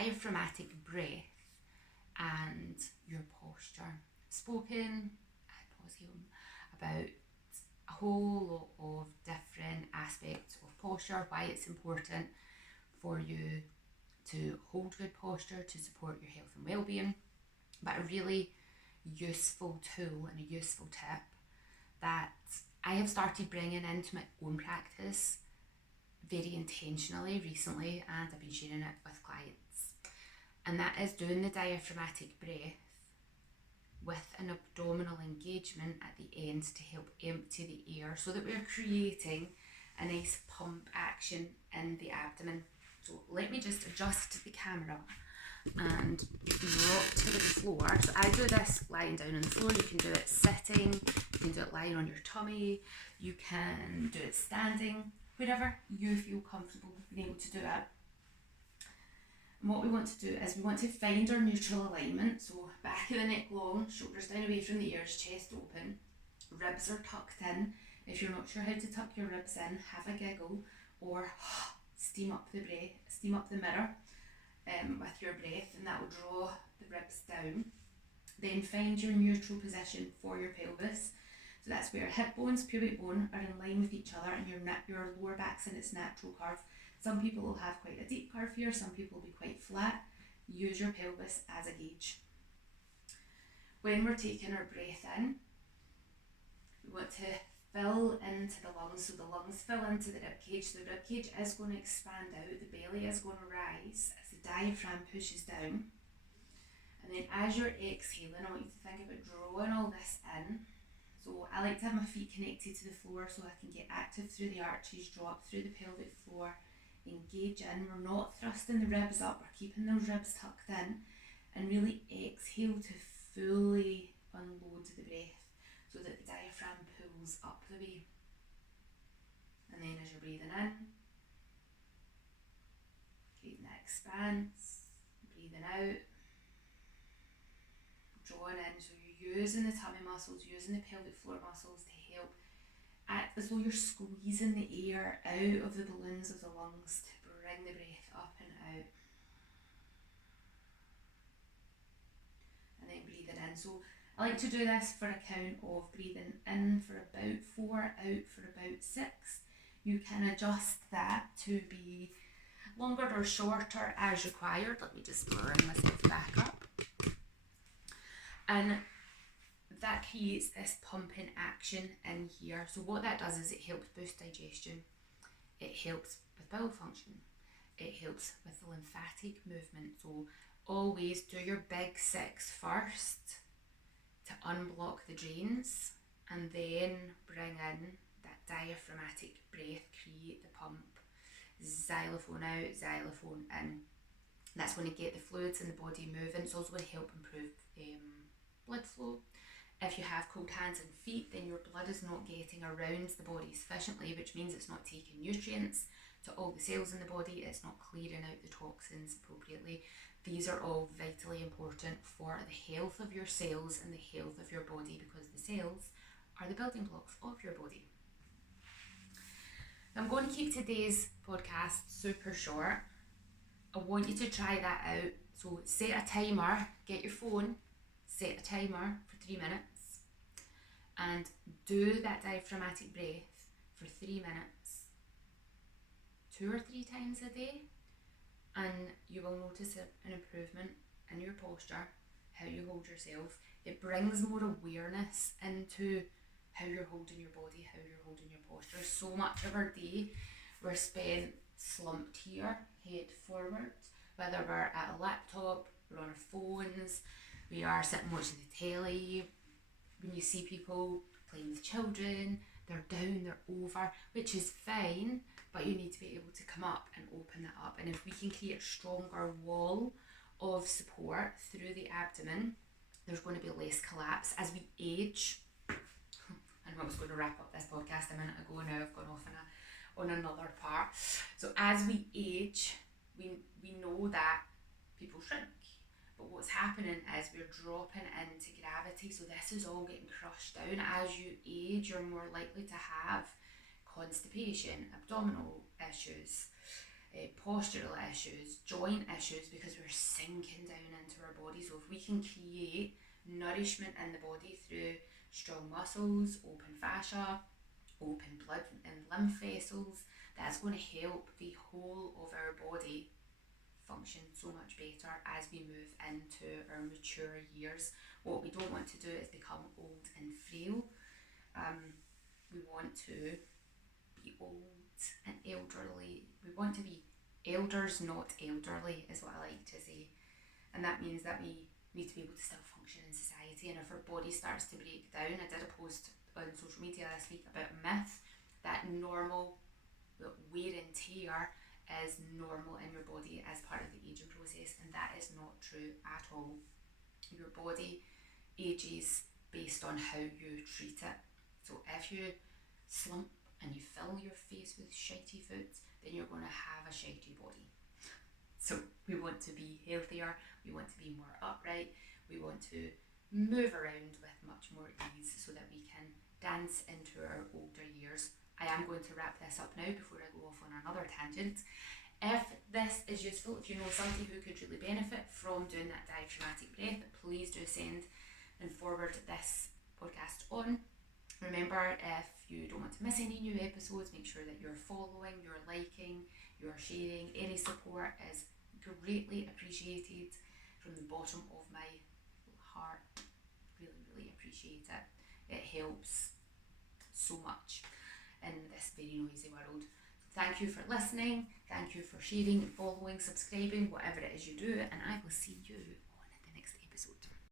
diaphragmatic breath and your posture. Spoken ad nauseum about a whole lot of different aspects of posture, why it's important for you to hold good posture to support your health and well-being. But a really useful tool and a useful tip that I have started bringing into my own practice very intentionally recently, and I've been sharing it with clients, and that is doing the diaphragmatic breath with an abdominal engagement at the end to help empty the air, so that we're creating a nice pump action in the abdomen. So let me just adjust the camera and drop to the floor. So I do this lying down on the floor. You can do it sitting, you can do it lying on your tummy, you can do it standing, wherever you feel comfortable being able to do it. And what we want to do is we want to find our neutral alignment. So back of the neck long, shoulders down away from the ears, chest open, ribs are tucked in. If you're not sure how to tuck your ribs in, have a giggle or steam up the mirror with your breath, and that will draw the ribs down. Then find your neutral position for your pelvis. So that's where hip bones, pubic bone are in line with each other, and your lower back's in its natural curve. Some people will have quite a deep curve here, some people will be quite flat. Use your pelvis as a gauge. When we're taking our breath in, we want to fill into the lungs, so the lungs fill into the ribcage. The ribcage is going to expand out, the belly is going to rise as the diaphragm pushes down. And then as you're exhaling, I want you to think about drawing all this in. So I like to have my feet connected to the floor so I can get active through the arches, drop through the pelvic floor, engage in. We're not thrusting the ribs up, we're keeping those ribs tucked in, and really exhale to fully unload the breath so that the diaphragm pulls up the way. And then as you're breathing in, creating that expanse, breathing out, drawing in, so you're using the tummy muscles, using the pelvic floor muscles to help act as though you're squeezing the air out of the balloons of the lungs to bring the breath up and out. And then breathing in. So I like to do this for a count of breathing in for about 4, out for about 6. You can adjust that to be longer or shorter as required. Let me just bring myself back up. And that creates this pumping action in here. So what that does is it helps boost digestion, it helps with bowel function, it helps with the lymphatic movement. So always do your big 6 first to unblock the drains, and then bring in that diaphragmatic breath, create the pump, xylophone out, xylophone in. That's going to get the fluids in the body moving. It's also going to help improve blood flow. If you have cold hands and feet, then your blood is not getting around the body sufficiently, which means it's not taking nutrients to all the cells in the body, it's not clearing out the toxins appropriately. These are all vitally important for the health of your cells and the health of your body, because the cells are the building blocks of your body. I'm going to keep today's podcast super short. I want you to try that out. So set a timer, get your phone, set a timer for 3 minutes, and do that diaphragmatic breath for 3 minutes, 2 or 3 times a day, and you will notice an improvement in your posture, how you hold yourself. It brings more awareness into how you're holding your body, how you're holding your posture. So much of our day we're spent slumped here, head forward, whether we're at a laptop, we're on our phones, we are sitting watching the telly. When you see people playing with children, they're down, they're over, which is fine, but you need to be able to come up and open that up. And if we can create a stronger wall of support through the abdomen, there's going to be less collapse as we age. I know I was going to wrap up this podcast a minute ago, now I've gone off on another part. So as we age, we know that people shrink. But what's happening is we're dropping into gravity, so this is all getting crushed down. As you age, you're more likely to have constipation, abdominal issues, postural issues, joint issues, because we're sinking down into our body. So if we can create nourishment in the body through strong muscles, open fascia, open blood and lymph vessels, that's going to help the whole of our body function so much better as we move into our mature years. What we don't want to do is become old and frail. We want to be old and elderly. We want to be elders, not elderly, is what I like to say. And that means that we need to be able to still function in society. And if our body starts to break down, I did a post on social media this week about a myth that normal wear and tear is normal in your body as part of the aging process, and that is not true at all. Your body ages based on how you treat it. So if you slump and you fill your face with shitey food, then you're going to have a shitey body. So we want to be healthier, we want to be more upright, we want to move around with much more ease so that we can dance into our older years. I am going to wrap this up now before I go off on another tangent. If this is useful, if you know somebody who could really benefit from doing that diaphragmatic breath, please do send and forward this podcast on. Remember, if you don't want to miss any new episodes, make sure that you're following, you're liking, you're sharing. Any support is greatly appreciated from the bottom of my heart. Really, really appreciate it. It helps so much in this very noisy world. Thank you for listening, thank you for sharing, following, subscribing, whatever it is you do, and I will see you on the next episode.